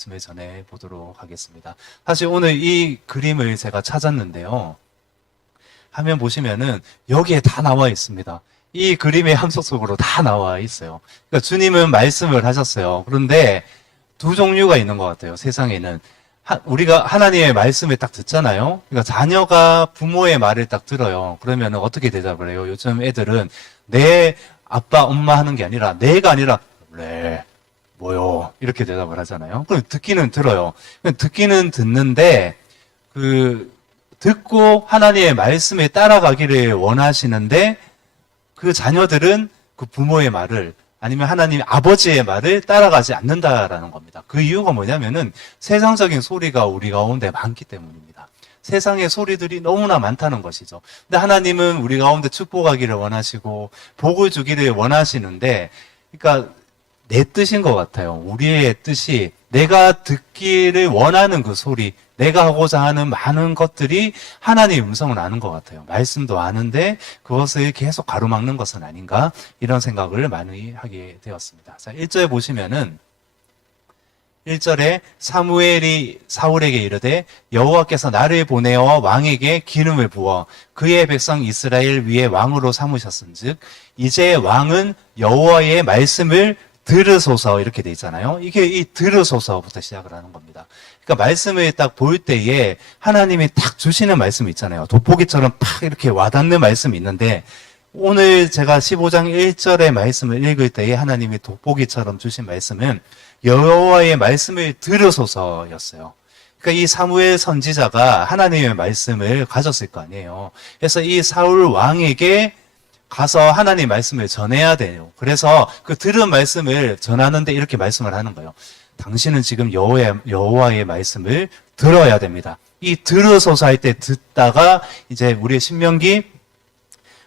말씀을 전해 보도록 하겠습니다. 사실 오늘 이 그림을 제가 찾았는데요. 화면 보시면은 여기에 다 나와 있습니다. 이 그림의 함석 속으로 다 나와 있어요. 그러니까 주님은 말씀을 하셨어요. 그런데 두 종류가 있는 것 같아요. 세상에는. 우리가 하나님의 말씀을 딱 듣잖아요. 그러니까 자녀가 부모의 말을 딱 들어요. 그러면 어떻게 대답을 해요? 요즘 애들은 내 아빠, 엄마 하는 게 아니라 내가 아니라 네, 뭐요? 이렇게 대답을 하잖아요. 그럼 듣기는 들어요. 듣기는 듣는데 듣고 하나님의 말씀에 따라가기를 원하시는데 그 자녀들은 그 부모의 말을 아니면 하나님 아버지의 말을 따라가지 않는다라는 겁니다. 그 이유가 뭐냐면은 세상적인 소리가 우리 가운데 많기 때문입니다. 세상의 소리들이 너무나 많다는 것이죠. 근데 하나님은 우리 가운데 축복하기를 원하시고 복을 주기를 원하시는데 그러니까 내 뜻인 것 같아요. 우리의 뜻이 내가 듣기를 원하는 그 소리, 내가 하고자 하는 많은 것들이 하나님의 음성을 아는 것 같아요. 말씀도 아는데 그것을 계속 가로막는 것은 아닌가 이런 생각을 많이 하게 되었습니다. 자, 1절에 보시면은 1절에 사무엘이 사울에게 이르되 여호와께서 나를 보내어 왕에게 기름을 부어 그의 백성 이스라엘 위에 왕으로 삼으셨은즉 이제 왕은 여호와의 말씀을 들으소서 이렇게 돼 있잖아요. 이게 이 들으소서부터 시작을 하는 겁니다. 그러니까 말씀을 딱 볼 때에 하나님이 딱 주시는 말씀이 있잖아요. 돋보기처럼 팍 이렇게 와닿는 말씀이 있는데 오늘 제가 15장 1절의 말씀을 읽을 때에 하나님이 돋보기처럼 주신 말씀은 여호와의 말씀을 들으소서였어요. 그러니까 이 사무엘 선지자가 하나님의 말씀을 가졌을 거 아니에요. 그래서 이 사울 왕에게 가서 하나님의 말씀을 전해야 돼요. 그래서 그 들은 말씀을 전하는데 이렇게 말씀을 하는 거예요. 당신은 지금 여호와의 말씀을 들어야 됩니다. 이 들으소서 할 때 듣다가 이제 우리의 신명기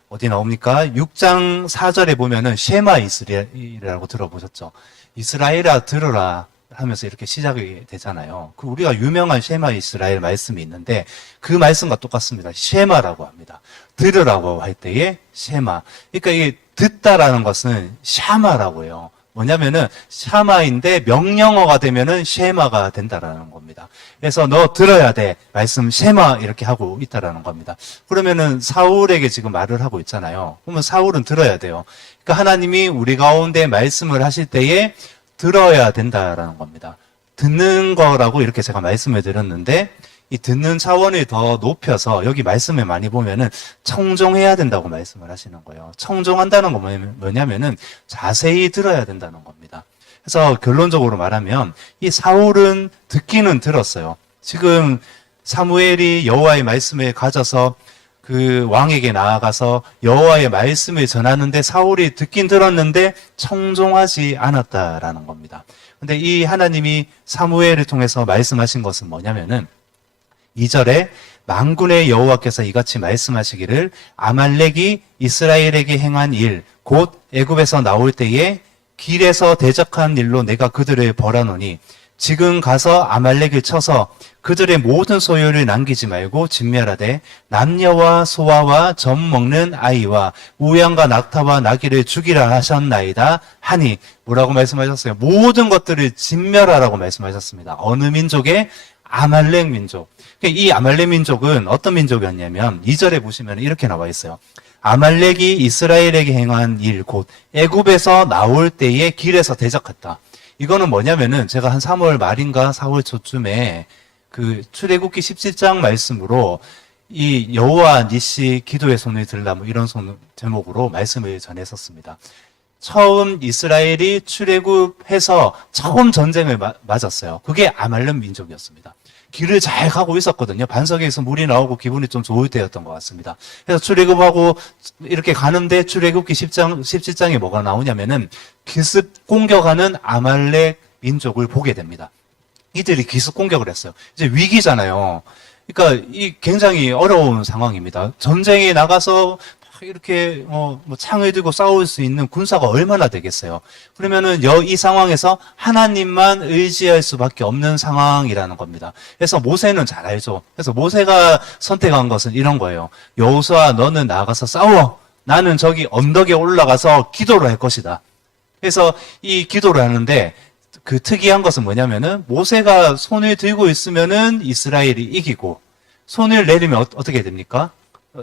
어디 나옵니까? 6장 4절에 보면은 쉐마 이스라엘이라고 들어보셨죠? 이스라엘아 들으라 하면서 이렇게 시작이 되잖아요. 그 우리가 유명한 쉐마 이스라엘 말씀이 있는데 그 말씀과 똑같습니다. 쉐마라고 합니다. 들으라고 할 때에 쉐마. 그러니까 이게 듣다라는 것은 샤마라고 해요. 뭐냐면은 샤마인데 명령어가 되면은 쉐마가 된다라는 겁니다. 그래서 너 들어야 돼. 말씀 쉐마 이렇게 하고 있다라는 겁니다. 그러면은 사울에게 지금 말을 하고 있잖아요. 그러면 사울은 들어야 돼요. 그러니까 하나님이 우리 가운데 말씀을 하실 때에 들어야 된다라는 겁니다. 듣는 거라고 이렇게 제가 말씀을 드렸는데 이 듣는 차원을 더 높여서 여기 말씀을 많이 보면은 청종해야 된다고 말씀을 하시는 거예요. 청종한다는 건 뭐냐면은 자세히 들어야 된다는 겁니다. 그래서 결론적으로 말하면 이 사울은 듣기는 들었어요. 지금 사무엘이 여호와의 말씀을 가져서 그 왕에게 나아가서 여호와의 말씀을 전하는데 사울이 듣긴 들었는데 청종하지 않았다라는 겁니다. 근데 이 하나님이 사무엘을 통해서 말씀하신 것은 뭐냐면은 2절에 만군의 여호와께서 이같이 말씀하시기를 아말렉이 이스라엘에게 행한 일 곧 애굽에서 나올 때에 길에서 대적한 일로 내가 그들을 벌하노니 지금 가서 아말렉을 쳐서 그들의 모든 소유를 남기지 말고 진멸하되 남녀와 소아와 젖 먹는 아이와 우양과 낙타와 나귀를 죽이라 하셨나이다 하니 뭐라고 말씀하셨어요? 모든 것들을 진멸하라고 말씀하셨습니다. 어느 민족의? 아말렉 민족. 이 아말렉 민족은 어떤 민족이었냐면 2절에 보시면 이렇게 나와 있어요. 아말렉이 이스라엘에게 행한 일 곧 애굽에서 나올 때에 길에서 대적했다. 이거는 뭐냐면은 제가 한 3월 말인가 4월 초쯤에 그 출애굽기 17장 말씀으로 이 여호와 니시 기도의 손을 들라 뭐 이런 제목으로 말씀을 전했었습니다. 처음 이스라엘이 출애굽해서 처음 전쟁을 맞았어요. 그게 아말렉 민족이었습니다. 길을 잘 가고 있었거든요. 반석에서 물이 나오고 기분이 좀 좋을 때였던 것 같습니다. 그래서 출애굽하고 이렇게 가는데 출애굽기 17장에 뭐가 나오냐면은 기습 공격하는 아말렉 민족을 보게 됩니다. 이들이 기습 공격을 했어요. 이제 위기잖아요. 그러니까 이 굉장히 어려운 상황입니다. 전쟁에 나가서 이렇게 뭐 창을 들고 싸울 수 있는 군사가 얼마나 되겠어요. 그러면은 이 상황에서 하나님만 의지할 수밖에 없는 상황이라는 겁니다. 그래서 모세는 잘 알죠. 그래서 모세가 선택한 것은 이런 거예요. 여호수아 너는 나가서 싸워. 나는 저기 언덕에 올라가서 기도를 할 것이다. 그래서 이 기도를 하는데 그 특이한 것은 뭐냐면은 모세가 손을 들고 있으면은 이스라엘이 이기고 손을 내리면 어떻게 됩니까?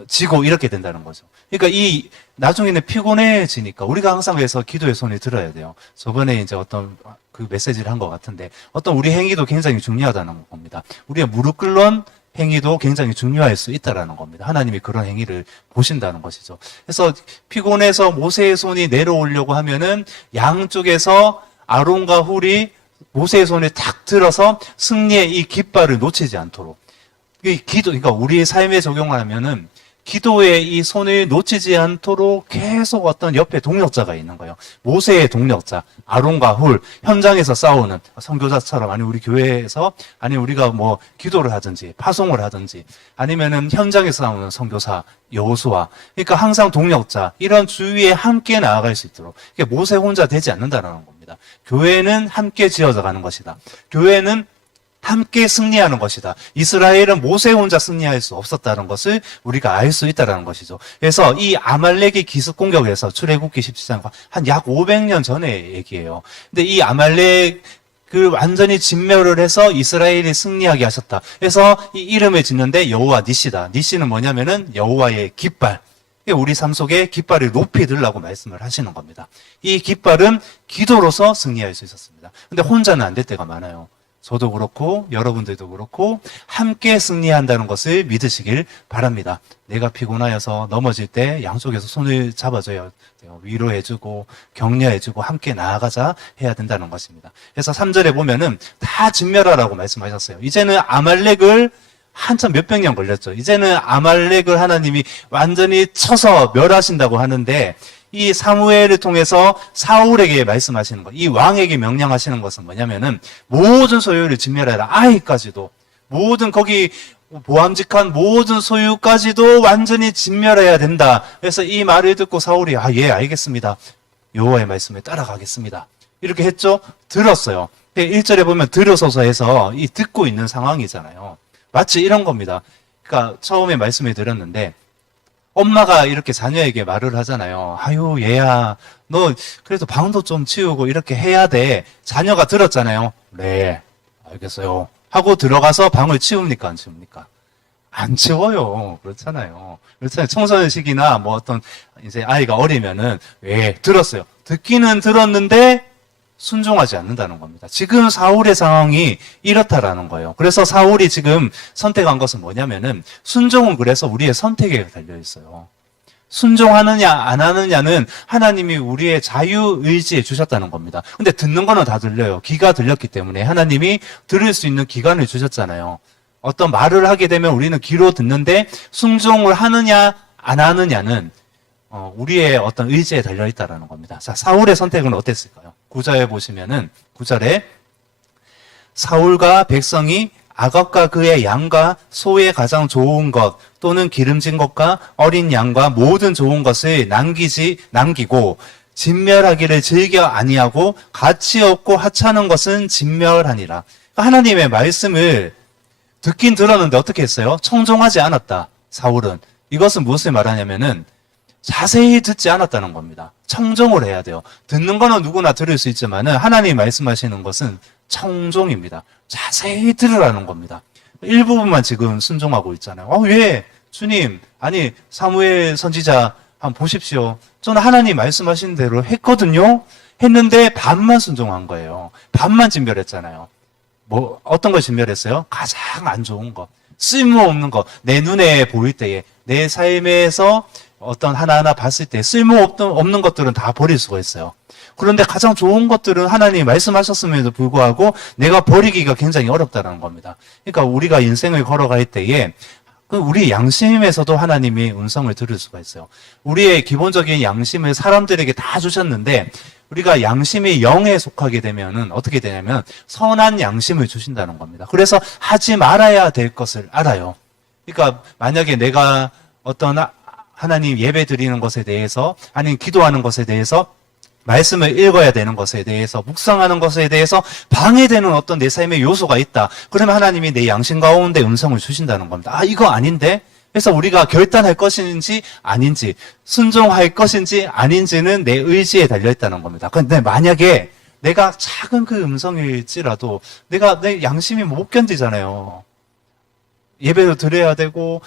지고 이렇게 된다는 거죠. 그러니까 나중에는 피곤해지니까 우리가 항상 그래서 기도의 손을 들어야 돼요. 저번에 이제 어떤 그 메시지를 한 것 같은데 어떤 우리 행위도 굉장히 중요하다는 겁니다. 우리가 무릎 꿇는 행위도 굉장히 중요할 수 있다라는 겁니다. 하나님이 그런 행위를 보신다는 것이죠. 그래서 피곤해서 모세의 손이 내려오려고 하면은 양쪽에서 아론과 훌이 모세의 손을 탁 들어서 승리의 이 깃발을 놓치지 않도록. 그러니까 우리의 삶에 적용을 하면은 기도의 이 손을 놓치지 않도록 계속 어떤 옆에 동력자가 있는 거예요. 모세의 동력자, 아론과 훌, 현장에서 싸우는 선교사처럼, 아니 우리 교회에서, 아니 우리가 뭐 기도를 하든지 파송을 하든지, 아니면은 현장에서 싸우는 선교사, 여호수아. 그러니까 항상 동력자, 이런 주위에 함께 나아갈 수 있도록. 그러니까 모세 혼자 되지 않는다는 겁니다. 교회는 함께 지어져 가는 것이다. 교회는 함께 승리하는 것이다. 이스라엘은 모세 혼자 승리할 수 없었다는 것을 우리가 알 수 있다는 것이죠. 그래서 이 아말렉의 기습 공격에서 출애굽기 17장 한 약 500년 전의 얘기예요. 근데 이 아말렉 그 완전히 진멸을 해서 이스라엘이 승리하게 하셨다. 그래서 이 이름을 짓는데 여호와 니시다. 니시는 뭐냐면은 여호와의 깃발. 우리 삶 속에 깃발을 높이 들라고 말씀을 하시는 겁니다. 이 깃발은 기도로서 승리할 수 있었습니다. 근데 혼자는 안 될 때가 많아요. 저도 그렇고 여러분들도 그렇고 함께 승리한다는 것을 믿으시길 바랍니다. 내가 피곤하여서 넘어질 때 양쪽에서 손을 잡아줘야 돼요. 위로해주고 격려해주고 함께 나아가자 해야 된다는 것입니다. 그래서 3절에 보면은 다 진멸하라고 말씀하셨어요. 이제는 아말렉을 한참 몇백 년 걸렸죠. 이제는 아말렉을 하나님이 완전히 쳐서 멸하신다고 하는데 이 사무엘을 통해서 사울에게 말씀하시는 것, 이 왕에게 명령하시는 것은 뭐냐면은 모든 소유를 진멸해라. 아이까지도 모든 거기 보암직한 모든 소유까지도 완전히 진멸해야 된다. 그래서 이 말을 듣고 사울이 예, 알겠습니다. 여호와의 말씀에 따라가겠습니다. 이렇게 했죠. 들었어요. 1절에 보면 들으소서 해서 이 듣고 있는 상황이잖아요. 마치 이런 겁니다. 그러니까 처음에 말씀을 드렸는데 엄마가 이렇게 자녀에게 말을 하잖아요. 아유, 얘야, 너 그래도 방도 좀 치우고 이렇게 해야 돼. 자녀가 들었잖아요. 네, 알겠어요. 하고 들어가서 방을 치웁니까? 안 치웁니까? 안 치워요. 그렇잖아요. 청소년식이나 뭐 어떤 이제 아이가 어리면은, 예, 들었어요. 듣기는 들었는데, 순종하지 않는다는 겁니다. 지금 사울의 상황이 이렇다라는 거예요. 그래서 사울이 지금 선택한 것은 뭐냐면은 순종은 그래서 우리의 선택에 달려 있어요. 순종하느냐 안 하느냐는 하나님이 우리의 자유의지에 주셨다는 겁니다. 근데 듣는 거는 다 들려요. 귀가 들렸기 때문에 하나님이 들을 수 있는 기관을 주셨잖아요. 어떤 말을 하게 되면 우리는 귀로 듣는데 순종을 하느냐 안 하느냐는 우리의 어떤 의지에 달려있다라는 겁니다. 자, 사울의 선택은 어땠을까요? 9절에 보시면은, 9절에 사울과 백성이 악업과 그의 양과 소의 가장 좋은 것 또는 기름진 것과 어린 양과 모든 좋은 것을 남기고 진멸하기를 즐겨 아니하고 가치 없고 하찮은 것은 진멸하니라. 하나님의 말씀을 듣긴 들었는데 어떻게 했어요? 청종하지 않았다. 사울은. 이것은 무엇을 말하냐면은 자세히 듣지 않았다는 겁니다. 청종을 해야 돼요. 듣는 거는 누구나 들을 수 있지만은 하나님이 말씀하시는 것은 청종입니다. 자세히 들으라는 겁니다. 일부분만 지금 순종하고 있잖아요. 왜? 주님, 아니 사무엘 선지자 한번 보십시오. 저는 하나님 말씀하신 대로 했거든요. 했는데 반만 순종한 거예요. 반만 진멸했잖아요. 뭐 어떤 걸 진멸했어요? 가장 안 좋은 거, 쓸모없는 거, 내 눈에 보일 때에 내 삶에서 어떤 하나하나 봤을 때 쓸모없는 것들은 다 버릴 수가 있어요. 그런데 가장 좋은 것들은 하나님이 말씀하셨음에도 불구하고 내가 버리기가 굉장히 어렵다는 겁니다. 그러니까 우리가 인생을 걸어갈 때에 우리 양심에서도 하나님이 음성을 들을 수가 있어요. 우리의 기본적인 양심을 사람들에게 다 주셨는데 우리가 양심이 영에 속하게 되면은 어떻게 되냐면 선한 양심을 주신다는 겁니다. 그래서 하지 말아야 될 것을 알아요. 그러니까 만약에 내가 어떤 하나님 예배 드리는 것에 대해서 아니면 기도하는 것에 대해서 말씀을 읽어야 되는 것에 대해서 묵상하는 것에 대해서 방해되는 어떤 내 삶의 요소가 있다. 그러면 하나님이 내 양심 가운데 음성을 주신다는 겁니다. 이거 아닌데? 그래서 우리가 결단할 것인지 아닌지 순종할 것인지 아닌지는 내 의지에 달려있다는 겁니다. 그런데 만약에 내가 작은 그 음성일지라도 내가 내 양심이 못 견디잖아요. 예배도 드려야 되고,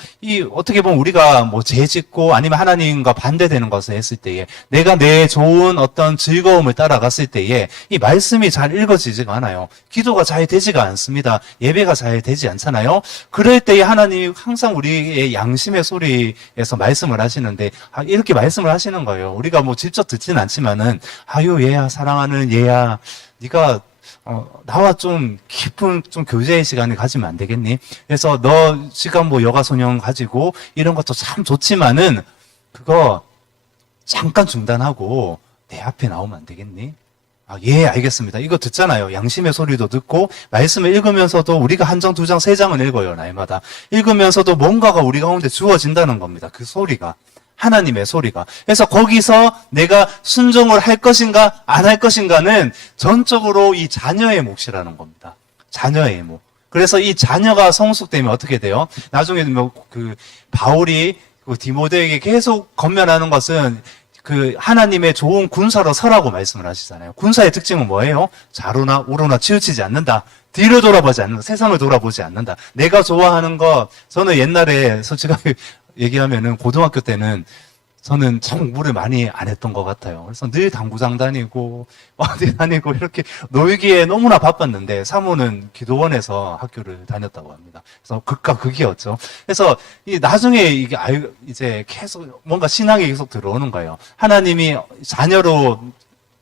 어떻게 보면 우리가 뭐 죄 짓고 아니면 하나님과 반대되는 것을 했을 때에, 내가 내 좋은 어떤 즐거움을 따라갔을 때에, 이 말씀이 잘 읽어지지가 않아요. 기도가 잘 되지가 않습니다. 예배가 잘 되지 않잖아요. 그럴 때에 하나님 항상 우리의 양심의 소리에서 말씀을 하시는데, 이렇게 말씀을 하시는 거예요. 우리가 뭐 직접 듣지는 않지만은, 아유, 얘야, 사랑하는 얘야, 네가 나와 좀 깊은 좀 교제의 시간을 가지면 안 되겠니? 그래서 너 시간 뭐 여가소년 가지고 이런 것도 참 좋지만은 그거 잠깐 중단하고 내 앞에 나오면 안 되겠니? 예, 알겠습니다. 이거 듣잖아요. 양심의 소리도 듣고 말씀을 읽으면서도 우리가 한 장, 두 장, 세 장을 읽어요. 날마다. 읽으면서도 뭔가가 우리 가운데 주어진다는 겁니다. 그 소리가. 하나님의 소리가. 그래서 거기서 내가 순종을 할 것인가 안 할 것인가는 전적으로 이 자녀의 몫이라는 겁니다. 자녀의 몫. 그래서 이 자녀가 성숙되면 어떻게 돼요? 나중에 그 바울이 그 디모데에게 계속 권면하는 것은 그 하나님의 좋은 군사로 서라고 말씀을 하시잖아요. 군사의 특징은 뭐예요? 좌로나 우로나 치우치지 않는다. 뒤를 돌아보지 않는다. 세상을 돌아보지 않는다. 내가 좋아하는 거, 저는 옛날에 솔직하게 얘기하면은 고등학교 때는 저는 참 공부를 많이 안 했던 것 같아요. 그래서 늘 당구장 다니고 어디 다니고 이렇게 놀기에 너무나 바빴는데 사모는 기도원에서 학교를 다녔다고 합니다. 그래서 극과 극이었죠. 그래서 나중에 이게 이제 계속 뭔가 신앙이 계속 들어오는 거예요. 하나님이 자녀로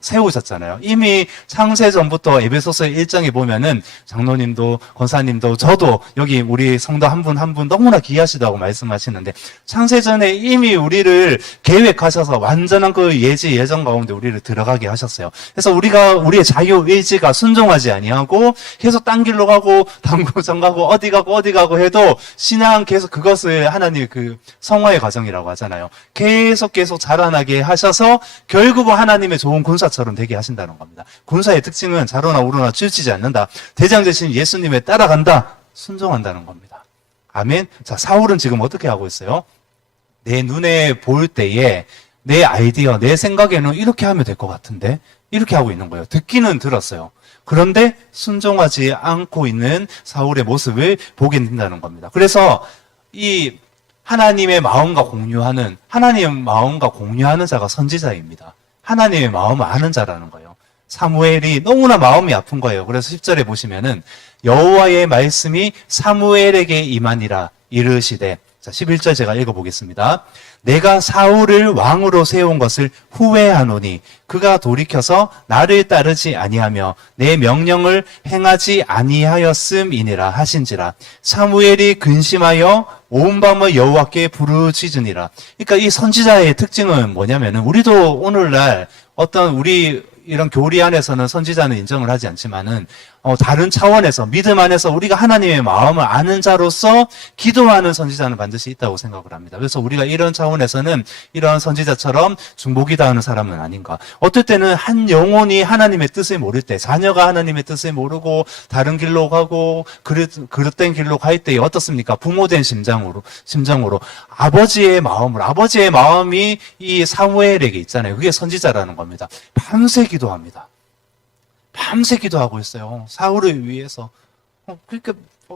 세우셨잖아요. 이미 창세전부터 에베소서 1장에 보면은 장로님도 권사님도 저도 여기 우리 성도 한 분 한 분 너무나 귀하시다고 말씀하시는데 창세전에 이미 우리를 계획하셔서 완전한 그 예정 가운데 우리를 들어가게 하셨어요. 그래서 우리가 우리의 자유 의지가 순종하지 아니하고 계속 딴 길로 가고 당구장 가고 어디 가고 해도 신앙 계속 그것을 하나님 그 성화의 과정이라고 하잖아요. 계속 자라나게 하셔서 결국은 하나님의 좋은 군사 처럼 되게 하신다는 겁니다. 군사의 특징은 좌로나 우로나 치우치지 않는다. 대장 되신 예수님에 따라간다. 순종한다는 겁니다. 아멘. 자, 사울은 지금 어떻게 하고 있어요? 내 눈에 보일 때에 내 아이디어, 내 생각에는 이렇게 하면 될 것 같은데 이렇게 하고 있는 거예요. 듣기는 들었어요. 그런데 순종하지 않고 있는 사울의 모습을 보게 된다는 겁니다. 그래서 이 하나님의 마음과 공유하는 자가 선지자입니다. 하나님의 마음을 아는 자라는 거예요. 사무엘이 너무나 마음이 아픈 거예요. 그래서 10절에 보시면은 여호와의 말씀이 사무엘에게 임하니라 이르시되, 자 11절 제가 읽어보겠습니다. 내가 사울을 왕으로 세운 것을 후회하노니 그가 돌이켜서 나를 따르지 아니하며 내 명령을 행하지 아니하였음이니라 하신지라. 사무엘이 근심하여 온 밤을 여호와께 부르짖으니라. 그러니까 이 선지자의 특징은 뭐냐면은 우리도 오늘날 어떤 우리 이런 교리 안에서는 선지자는 인정을 하지 않지만은 다른 차원에서 믿음 안에서 우리가 하나님의 마음을 아는 자로서 기도하는 선지자는 반드시 있다고 생각을 합니다. 그래서 우리가 이런 차원에서는 이런 선지자처럼 중보기도하는 사람은 아닌가. 어떨 때는 한 영혼이 하나님의 뜻을 모를 때, 자녀가 하나님의 뜻을 모르고 다른 길로 가고 그릇된 길로 갈 때 어떻습니까? 부모된 심정으로 아버지의 마음이 이 사무엘에게 있잖아요. 그게 선지자라는 겁니다. 밤새 기도합니다. 밤새 기도하고 있어요. 사울을 위해서. 그러니까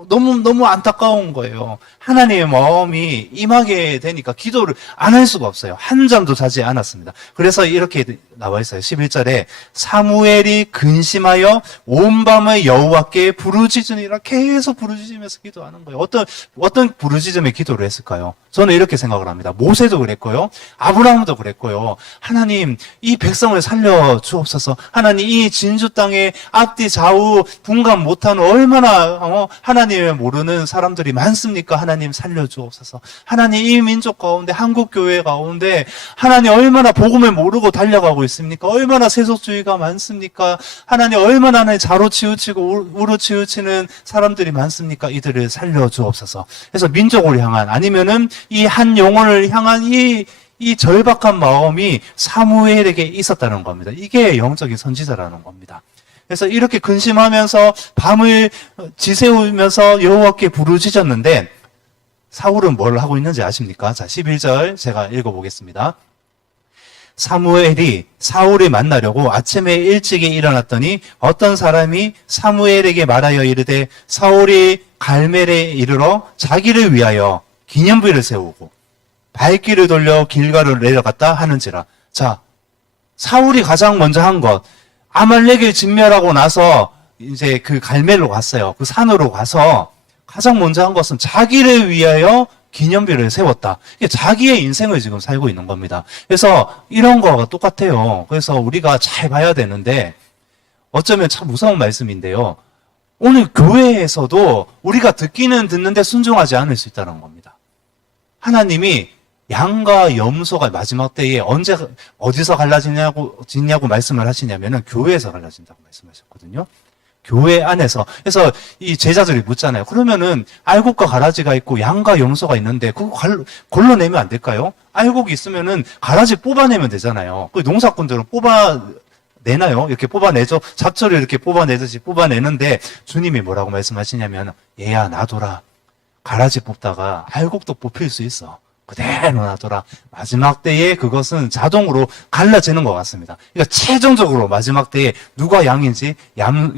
너무 안타까운 거예요. 하나님의 마음이 임하게 되니까 기도를 안 할 수가 없어요. 한 잠도 자지 않았습니다. 그래서 이렇게 나와 있어요. 11절에 사무엘이 근심하여 온 밤을 여호와께 부르짖으니라. 계속 부르짖으면서 기도하는 거예요. 어떤 부르짖음의 기도를 했을까요? 저는 이렇게 생각을 합니다. 모세도 그랬고요. 아브라함도 그랬고요. 하나님, 이 백성을 살려 주옵소서. 하나님, 이 진주 땅에 앞뒤 좌우 분간 못하는 얼마나 하나님을 모르는 사람들이 많습니까? 하나님 살려 주옵소서. 하나님, 이 민족 가운데, 한국 교회 가운데 하나님 얼마나 복음을 모르고 달려가고 있습니까? 얼마나 세속주의가 많습니까? 하나님 얼마나 자로 치우치고 우로 치우치는 사람들이 많습니까? 이들을 살려 주옵소서. 그래서 민족을 향한, 아니면은 이 한 영혼을 향한 이 절박한 마음이 사무엘에게 있었다는 겁니다. 이게 영적인 선지자라는 겁니다. 그래서 이렇게 근심하면서 밤을 지새우면서 여호와께 부르짖었는데 사울은 뭘 하고 있는지 아십니까? 자, 11절 제가 읽어보겠습니다. 사무엘이 사울을 만나려고 아침에 일찍이 일어났더니 어떤 사람이 사무엘에게 말하여 이르되 사울이 갈멜에 이르러 자기를 위하여 기념비를 세우고 발길을 돌려 길가를 내려갔다 하는지라. 자, 사울이 가장 먼저 한 것, 아말렉을 진멸하고 나서 이제 그 갈멜로 갔어요. 그 산으로 가서 가장 먼저 한 것은 자기를 위하여 기념비를 세웠다. 이게 자기의 인생을 지금 살고 있는 겁니다. 그래서 이런 거가 똑같아요. 그래서 우리가 잘 봐야 되는데 어쩌면 참 무서운 말씀인데요. 오늘 교회에서도 우리가 듣기는 듣는데 순종하지 않을 수 있다는 겁니다. 하나님이 양과 염소가 마지막 때에 언제 어디서 갈라지냐고 말씀을 하시냐면은 교회에서 갈라진다고 말씀하셨거든요. 교회 안에서. 그래서 이 제자들이 묻잖아요. 그러면은 알곡과 가라지가 있고 양과 염소가 있는데 그거 걸러내면 안 될까요? 알곡이 있으면은 가라지 뽑아내면 되잖아요. 그 농사꾼들은 뽑아내나요? 이렇게 뽑아내죠. 잡초를 이렇게 뽑아내듯이 뽑아내는데 주님이 뭐라고 말씀하시냐면 얘야 놔둬라. 가라지 뽑다가 알곡도 뽑힐 수 있어. 그대로 놔둬라. 마지막 때에 그것은 자동으로 갈라지는 것 같습니다. 그러니까 최종적으로 마지막 때에 누가 양인지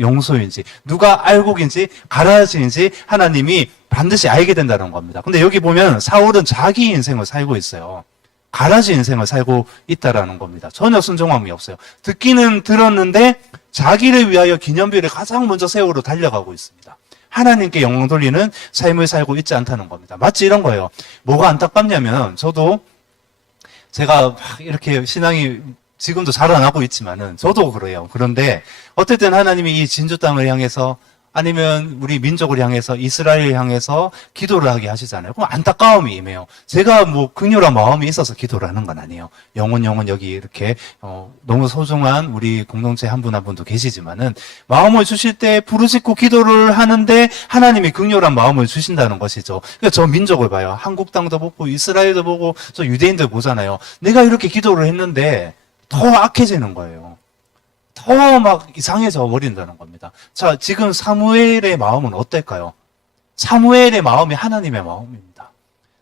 용소인지 누가 알곡인지 가라지인지 하나님이 반드시 알게 된다는 겁니다. 근데 여기 보면 사울은 자기 인생을 살고 있어요. 가라지 인생을 살고 있다라는 겁니다. 전혀 순종함이 없어요. 듣기는 들었는데 자기를 위하여 기념비를 가장 먼저 세우러 달려가고 있습니다. 하나님께 영광 돌리는 삶을 살고 있지 않다는 겁니다. 마치 이런 거예요. 뭐가 안타깝냐면 저도 제가 막 이렇게 신앙이 지금도 자라나고 있지만은 저도 그래요. 그런데 어쨌든 하나님이 이 진주 땅을 향해서 아니면 우리 민족을 향해서 이스라엘을 향해서 기도를 하게 하시잖아요. 그럼 안타까움이 임해요. 제가 뭐 긍휼한 마음이 있어서 기도를 하는 건 아니에요. 영혼 여기 이렇게 너무 소중한 우리 공동체 한 분 한 분도 계시지만은 마음을 주실 때 부르짖고 기도를 하는데 하나님이 긍휼한 마음을 주신다는 것이죠. 그러니까 저 민족을 봐요. 한국 땅도 보고 이스라엘도 보고 저 유대인들 보잖아요. 내가 이렇게 기도를 했는데 더 악해지는 거예요. 더 막 이상해져 버린다는 겁니다. 자, 지금 사무엘의 마음은 어떨까요? 사무엘의 마음이 하나님의 마음입니다.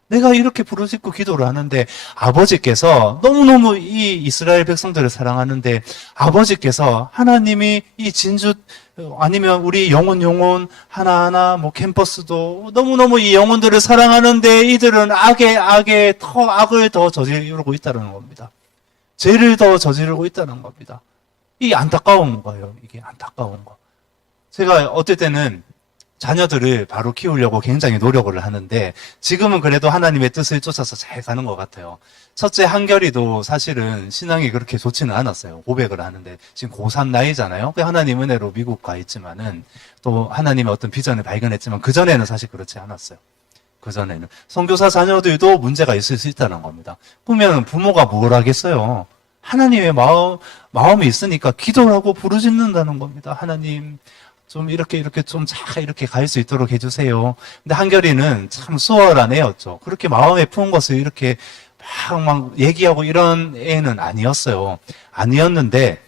내가 이렇게 부르짖고 기도를 하는데 아버지께서 너무너무 이 이스라엘 백성들을 사랑하는데 아버지께서 하나님이 이 진주 아니면 우리 영혼 하나하나 뭐 캠퍼스도 너무너무 이 영혼들을 사랑하는데 이들은 악을 더 저지르고 있다는 겁니다. 죄를 더 저지르고 있다는 겁니다. 이 안타까운 거예요. 이게 안타까운 거. 제가 어떨 때는 자녀들을 바로 키우려고 굉장히 노력을 하는데 지금은 그래도 하나님의 뜻을 쫓아서 잘 가는 것 같아요. 첫째 한결이도 사실은 신앙이 그렇게 좋지는 않았어요. 고백을 하는데 지금 고3 나이잖아요. 하나님 은혜로 미국 가 있지만은 또 하나님의 어떤 비전을 발견했지만 그전에는 사실 그렇지 않았어요. 그전에는. 선교사 자녀들도 문제가 있을 수 있다는 겁니다. 그러면 부모가 뭘 하겠어요? 하나님의 마음이 있으니까 기도를 하고 부르짖는다는 겁니다. 하나님, 좀 이렇게 좀 잘 이렇게 갈 수 있도록 해주세요. 근데 한결이는 참 수월한 애였죠. 그렇게 마음에 푸은 것을 이렇게 막 얘기하고 이런 애는 아니었어요. 아니었는데,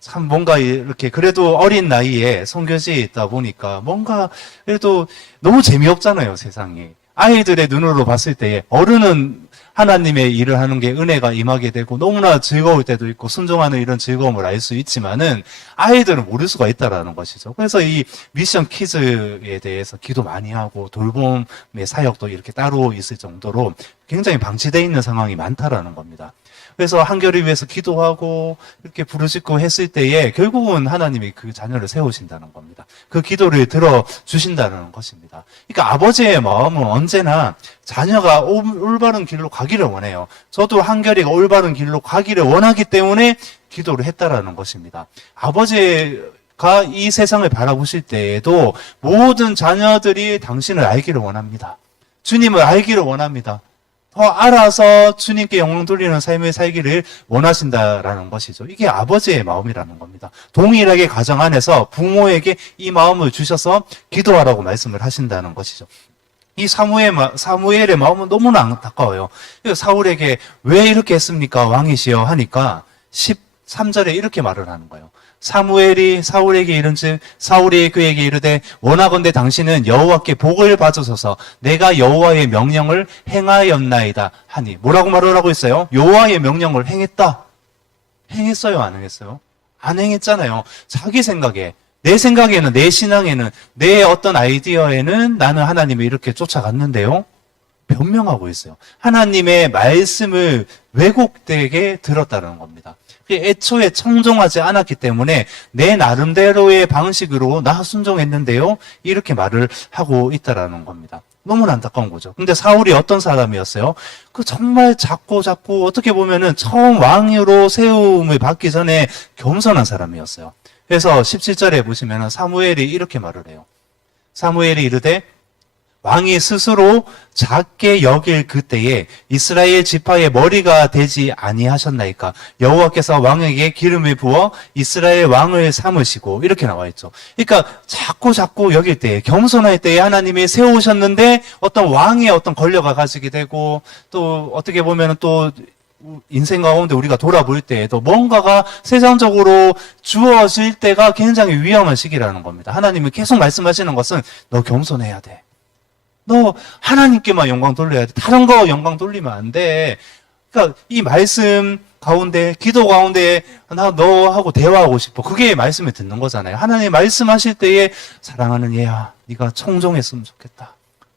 참 뭔가 이렇게 그래도 어린 나이에 선교지에 있다 보니까 뭔가 그래도 너무 재미없잖아요, 세상이. 아이들의 눈으로 봤을 때 어른은 하나님의 일을 하는 게 은혜가 임하게 되고 너무나 즐거울 때도 있고 순종하는 이런 즐거움을 알 수 있지만은 아이들은 모를 수가 있다라는 것이죠. 그래서 이 미션 키즈에 대해서 기도 많이 하고 돌봄의 사역도 이렇게 따로 있을 정도로 굉장히 방치되어 있는 상황이 많다라는 겁니다. 그래서 한결을 위해서 기도하고 이렇게 부르짖고 했을 때에 결국은 하나님이 그 자녀를 세우신다는 겁니다. 그 기도를 들어주신다는 것입니다. 그러니까 아버지의 마음은 언제나 자녀가 올바른 길로 가기를 원해요. 저도 한결이가 올바른 길로 가기를 원하기 때문에 기도를 했다라는 것입니다. 아버지가 이 세상을 바라보실 때에도 모든 자녀들이 당신을 알기를 원합니다. 주님을 알기를 원합니다. 더 알아서 주님께 영광 돌리는 삶을 살기를 원하신다라는 것이죠. 이게 아버지의 마음이라는 겁니다. 동일하게 가정 안에서 부모에게 이 마음을 주셔서 기도하라고 말씀을 하신다는 것이죠. 이 사무엘의 마음은 너무나 안타까워요. 사울에게 왜 이렇게 했습니까? 왕이시여 하니까 13절에 이렇게 말을 하는 거예요. 사무엘이 사울에게 이른즉 사울이 그에게 이르되 원하건대 당신은 여호와께 복을 받으소서 내가 여호와의 명령을 행하였나이다 하니 뭐라고 말을 하고 있어요? 여호와의 명령을 행했다. 행했어요, 안 행했어요? 안 행했잖아요. 자기 생각에, 내 생각에는, 내 신앙에는, 내 어떤 아이디어에는 나는 하나님을 이렇게 쫓아갔는데요. 변명하고 있어요. 하나님의 말씀을 왜곡되게 들었다는 겁니다. 애초에 청종하지 않았기 때문에 내 나름대로의 방식으로 나 순종했는데요. 이렇게 말을 하고 있다라는 겁니다. 너무나 안타까운 거죠. 근데 사울이 어떤 사람이었어요? 그 정말 작고 어떻게 보면은 처음 왕으로 세움을 받기 전에 겸손한 사람이었어요. 그래서 17절에 보시면은 사무엘이 이렇게 말을 해요. 사무엘이 이르되 왕이 스스로 작게 여길 그때에 이스라엘 지파의 머리가 되지 아니하셨나이까? 여호와께서 왕에게 기름을 부어 이스라엘 왕을 삼으시고 이렇게 나와 있죠. 그러니까 자꾸 여길 때에 겸손할 때에 하나님이 세우셨는데 어떤 왕의 어떤 권력을 가지게 되고 또 어떻게 보면 또 인생 가운데 우리가 돌아볼 때에도 뭔가가 세상적으로 주어질 때가 굉장히 위험한 시기라는 겁니다. 하나님이 계속 말씀하시는 것은 너 겸손해야 돼. 너 하나님께만 영광 돌려야 돼. 다른 거 영광 돌리면 안 돼. 그러니까 이 말씀 가운데, 기도 가운데 나 너하고 대화하고 싶어. 그게 말씀을 듣는 거잖아요. 하나님 말씀하실 때에 사랑하는 얘야, 네가 청종했으면 좋겠다.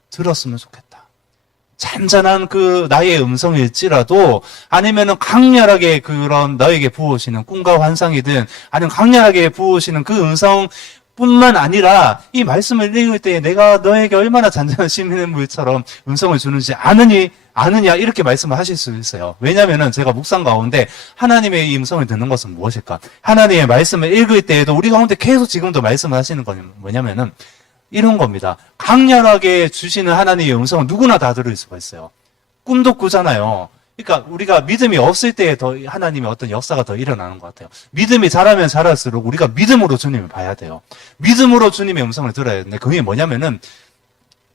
들었으면 좋겠다. 잔잔한 그 나의 음성일지라도 아니면은 강렬하게 그런 너에게 부으시는 꿈과 환상이든 아니면 강렬하게 부으시는 그 음성 뿐만 아니라 이 말씀을 읽을 때 내가 너에게 얼마나 잔잔한 시민물처럼 음성을 주는지 아느냐 이렇게 말씀을 하실 수 있어요. 왜냐하면 제가 묵상 가운데 하나님의 이 음성을 듣는 것은 무엇일까? 하나님의 말씀을 읽을 때에도 우리 가운데 계속 지금도 말씀을 하시는 건 뭐냐면은 이런 겁니다. 강렬하게 주시는 하나님의 음성은 누구나 다 들을 수가 있어요. 꿈도 꾸잖아요. 그러니까 우리가 믿음이 없을 때에 더 하나님의 어떤 역사가 더 일어나는 것 같아요. 믿음이 자라면 자랄수록 우리가 믿음으로 주님을 봐야 돼요. 믿음으로 주님의 음성을 들어야 되는데 그게 뭐냐면은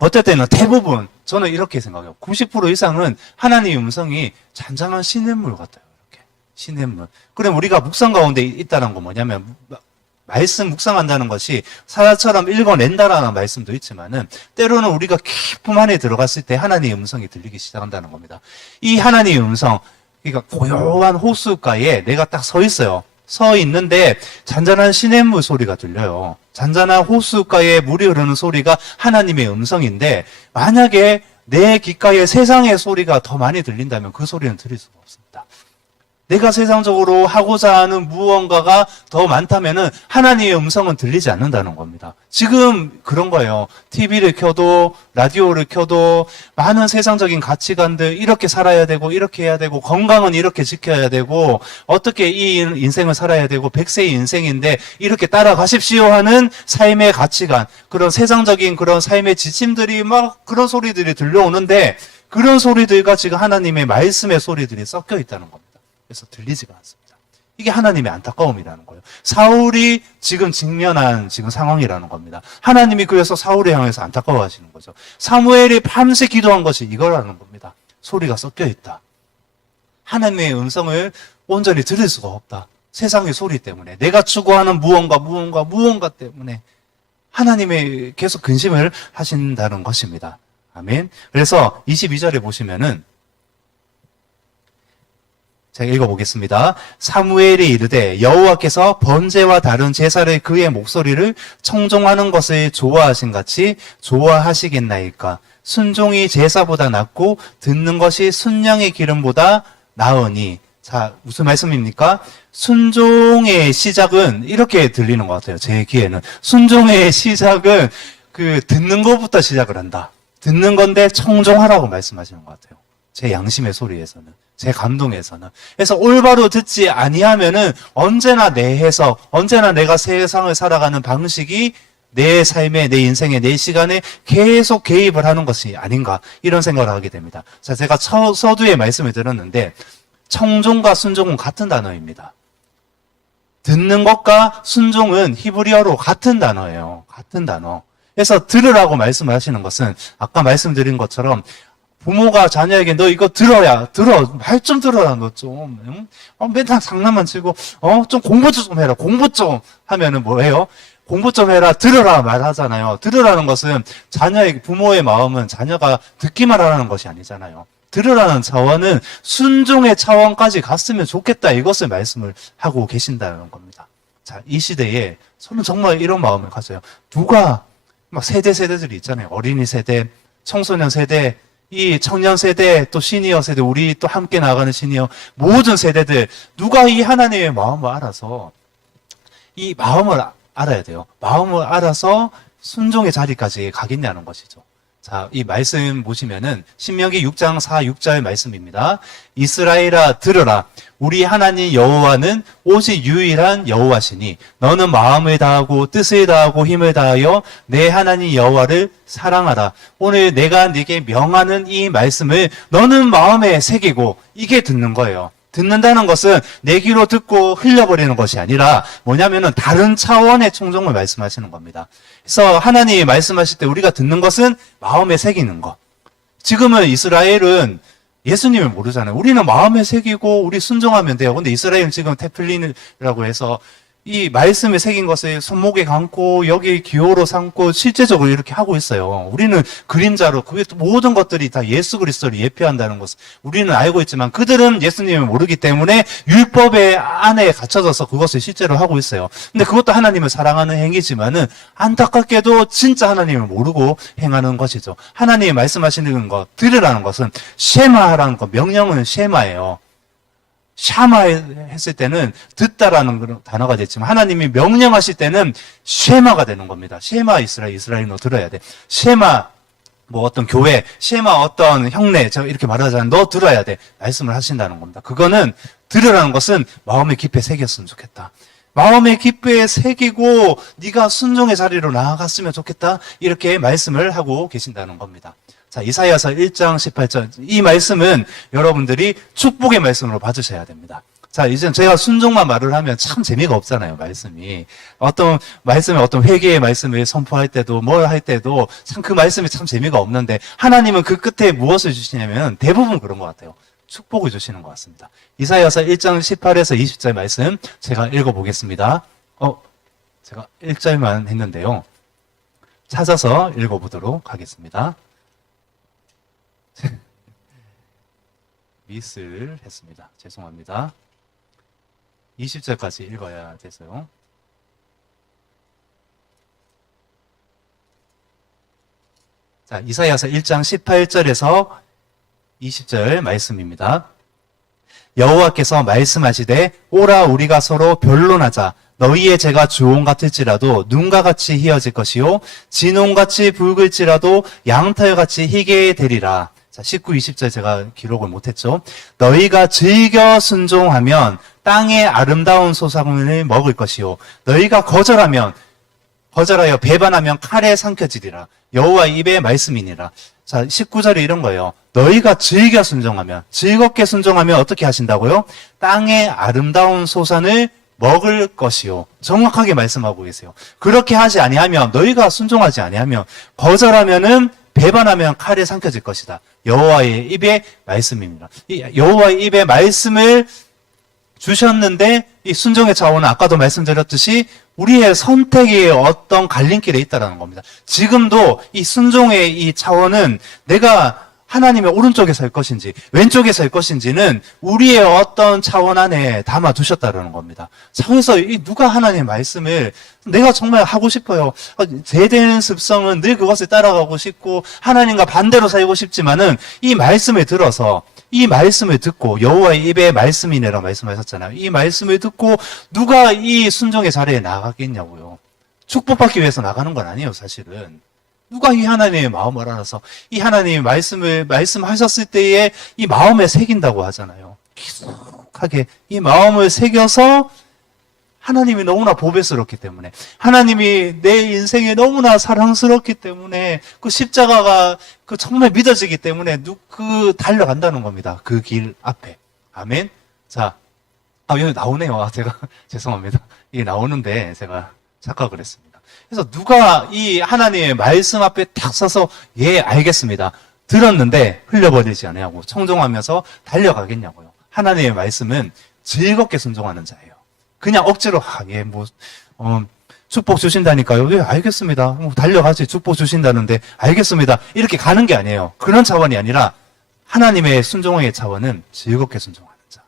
어떨 때는 대부분 저는 이렇게 생각해요. 90% 이상은 하나님의 음성이 잔잔한 시냇물 같아요. 이렇게 시냇물. 그럼 우리가 묵상 가운데 있다는 건 뭐냐면 말씀 묵상한다는 것이 사자처럼 읽어낸다라는 말씀도 있지만은 때로는 우리가 깊음 안에 들어갔을 때 하나님의 음성이 들리기 시작한다는 겁니다. 이 하나님의 음성, 그러니까 고요한 호숫가에 내가 딱 서 있어요. 서 있는데 잔잔한 시냇물 소리가 들려요. 잔잔한 호숫가에 물이 흐르는 소리가 하나님의 음성인데 만약에 내 귓가에 세상의 소리가 더 많이 들린다면 그 소리는 들릴 수가 없습니다. 내가 세상적으로 하고자 하는 무언가가 더 많다면은 하나님의 음성은 들리지 않는다는 겁니다. 지금 그런 거예요. TV를 켜도 라디오를 켜도 많은 세상적인 가치관들 이렇게 살아야 되고 이렇게 해야 되고 건강은 이렇게 지켜야 되고 어떻게 이 인생을 살아야 되고 100세의 인생인데 이렇게 따라가십시오 하는 삶의 가치관 그런 세상적인 그런 삶의 지침들이 막 그런 소리들이 들려오는데 그런 소리들과 지금 하나님의 말씀의 소리들이 섞여 있다는 겁니다. 그래서 들리지가 않습니다. 이게 하나님의 안타까움이라는 거예요. 사울이 지금 직면한 지금 상황이라는 겁니다. 하나님이 그래서 사울을 향해서 안타까워하시는 거죠. 사무엘이 밤새 기도한 것이 이거라는 겁니다. 소리가 섞여 있다. 하나님의 음성을 온전히 들을 수가 없다. 세상의 소리 때문에 내가 추구하는 무언가 때문에 하나님의 계속 근심을 하신다는 것입니다. 아멘. 그래서 22절에 보시면은 제가 읽어보겠습니다. 사무엘이 이르되 여호와께서 번제와 다른 제사를 그의 목소리를 청종하는 것을 좋아하신 같이 좋아하시겠나이까? 순종이 제사보다 낫고 듣는 것이 순양의 기름보다 나으니. 자, 무슨 말씀입니까? 순종의 시작은 이렇게 들리는 것 같아요. 제 귀에는. 순종의 시작은 그 듣는 것부터 시작을 한다. 듣는 건데 청종하라고 말씀하시는 것 같아요. 제 양심의 소리에서는. 제 감동에서는. 그래서 올바로 듣지 아니하면은 언제나 내 해석, 언제나 내가 세상을 살아가는 방식이 내 삶에, 내 인생에, 내 시간에 계속 개입을 하는 것이 아닌가 이런 생각을 하게 됩니다. 자, 제가 서두에 말씀을 드렸는데 청종과 순종은 같은 단어입니다. 듣는 것과 순종은 히브리어로 같은 단어예요. 같은 단어. 그래서 들으라고 말씀을 하시는 것은 아까 말씀드린 것처럼 부모가 자녀에게 너 이거 들어. 말 좀 들어라, 너 좀. 응? 맨날 장난만 치고, 좀 공부 좀 해라. 공부 좀 하면은 뭐예요? 공부 좀 해라. 들으라 말하잖아요. 들으라는 것은 부모의 마음은 자녀가 듣기만 하라는 것이 아니잖아요. 들으라는 차원은 순종의 차원까지 갔으면 좋겠다. 이것을 말씀을 하고 계신다는 겁니다. 자, 이 시대에 저는 정말 이런 마음을 가져요. 누가 막 세대들이 있잖아요. 어린이 세대, 청소년 세대, 이 청년 세대, 또 시니어 세대, 우리 또 함께 나가는 시니어, 모든 세대들, 누가 이 하나님의 마음을 알아서, 이 마음을 알아야 돼요. 마음을 알아서 순종의 자리까지 가겠냐는 것이죠. 자, 이 말씀 보시면은 신명기 6장 4, 6절 말씀입니다. 이스라엘아 들으라. 우리 하나님 여호와는 오직 유일한 여호와시니 너는 마음을 다하고 뜻을 다하고 힘을 다하여 내 하나님 여호와를 사랑하라. 오늘 내가 네게 명하는 이 말씀을 너는 마음에 새기고 이게 듣는 거예요. 듣는다는 것은 내 귀로 듣고 흘려버리는 것이 아니라 뭐냐면은 다른 차원의 청정을 말씀하시는 겁니다. 그래서 하나님이 말씀하실 때 우리가 듣는 것은 마음에 새기는 것. 지금은 이스라엘은 예수님을 모르잖아요. 우리는 마음에 새기고 우리 순종하면 돼요. 근데 이스라엘은 지금 테플린이라고 해서 이 말씀에 새긴 것을 손목에 감고 여기 기호로 삼고 실제적으로 이렇게 하고 있어요. 우리는 그림자로 그게 모든 것들이 다 예수 그리스도를 예표한다는 것을 우리는 알고 있지만 그들은 예수님을 모르기 때문에 율법의 안에 갇혀져서 그것을 실제로 하고 있어요. 근데 그것도 하나님을 사랑하는 행위지만은 안타깝게도 진짜 하나님을 모르고 행하는 것이죠. 하나님이 말씀하시는 것, 들으라는 것은 쉐마라는 것, 명령은 쉐마예요. 샤마 했을 때는 듣다라는 단어가 됐지만 하나님이 명령하실 때는 쉐마가 되는 겁니다. 쉐마 이스라엘로 들어야 돼. 쉐마 뭐 어떤 교회, 쉐마 어떤 형내, 제가 이렇게 말하자면 너 들어야 돼. 말씀을 하신다는 겁니다. 그거는 들으라는 것은 마음의 깊이에 새겼으면 좋겠다. 마음의 깊이에 새기고 네가 순종의 자리로 나아갔으면 좋겠다. 이렇게 말씀을 하고 계신다는 겁니다. 자, 이사야서 1장 18절. 이 말씀은 여러분들이 축복의 말씀으로 받으셔야 됩니다. 자, 이제 제가 순종만 말을 하면 참 재미가 없잖아요, 말씀이. 어떤 말씀에 어떤 회개의 말씀을 선포할 때도 뭘 할 때도 참 그 말씀이 참 재미가 없는데 하나님은 그 끝에 무엇을 주시냐면 대부분 그런 것 같아요. 축복을 주시는 것 같습니다. 이사야서 1장 18에서 20절 말씀 제가 읽어보겠습니다. 제가 1절만 했는데요. 찾아서 읽어보도록 하겠습니다. 미스를 했습니다. 죄송합니다. 20절까지 읽어야 돼서요. 자, 이사야서 1장 18절에서 20절 말씀입니다. 여호와께서 말씀하시되 오라 우리가 서로 변론하자. 너희의 죄가 주홍 같을지라도 눈과 같이 희어질 것이요 진홍같이 붉을지라도 양털같이 희게 되리라. 자, 19, 20절 제가 기록을 못했죠. 너희가 즐겨 순종하면 땅의 아름다운 소산을 먹을 것이요 너희가 거절하여 배반하면 칼에 삼켜지리라. 여호와의 입의 말씀이니라. 자, 19절에 이런 거예요. 너희가 즐겨 순종하면, 즐겁게 순종하면 어떻게 하신다고요? 땅의 아름다운 소산을 먹을 것이요. 정확하게 말씀하고 계세요. 그렇게 하지 아니하면, 너희가 순종하지 아니하면, 거절하면은 배반하면 칼에 삼켜질 것이다. 여호와의 입의 말씀입니다. 이 여호와의 입의 말씀을 주셨는데 이 순종의 차원은 아까도 말씀드렸듯이 우리의 선택의 어떤 갈림길에 있다는 겁니다. 지금도 이 순종의 이 차원은 내가 하나님의 오른쪽에 설 것인지 왼쪽에 설 것인지는 우리의 어떤 차원 안에 담아 두셨다는 겁니다. 그래서 누가 하나님의 말씀을 내가 정말 하고 싶어요. 제된 습성은 늘 그것을 따라가고 싶고 하나님과 반대로 살고 싶지만은 이 말씀을 들어서 이 말씀을 듣고 여호와의 입의 말씀이네라고 말씀하셨잖아요. 이 말씀을 듣고 누가 이 순종의 자리에 나가겠냐고요. 축복받기 위해서 나가는 건 아니에요, 사실은. 누가 이 하나님의 마음을 알아서 이 하나님의 말씀하셨을 때에 이 마음에 새긴다고 하잖아요. 깊숙하게 이 마음을 새겨서 하나님이 너무나 보배스럽기 때문에 하나님이 내 인생에 너무나 사랑스럽기 때문에 그 십자가가 그 정말 믿어지기 때문에 달려간다는 겁니다. 그 길 앞에. 아멘. 자, 여기 나오네요. 제가 죄송합니다. 이게 나오는데 제가 착각을 했습니다. 그래서 누가 이 하나님의 말씀 앞에 딱 서서 예 알겠습니다. 들었는데 흘려버리지 않냐고 청종하면서 달려가겠냐고요. 하나님의 말씀은 즐겁게 순종하는 자예요. 그냥 억지로 축복 주신다니까요. 예, 알겠습니다. 달려가지 축복 주신다는데 알겠습니다. 이렇게 가는 게 아니에요. 그런 차원이 아니라 하나님의 순종의 차원은 즐겁게 순종하는 자.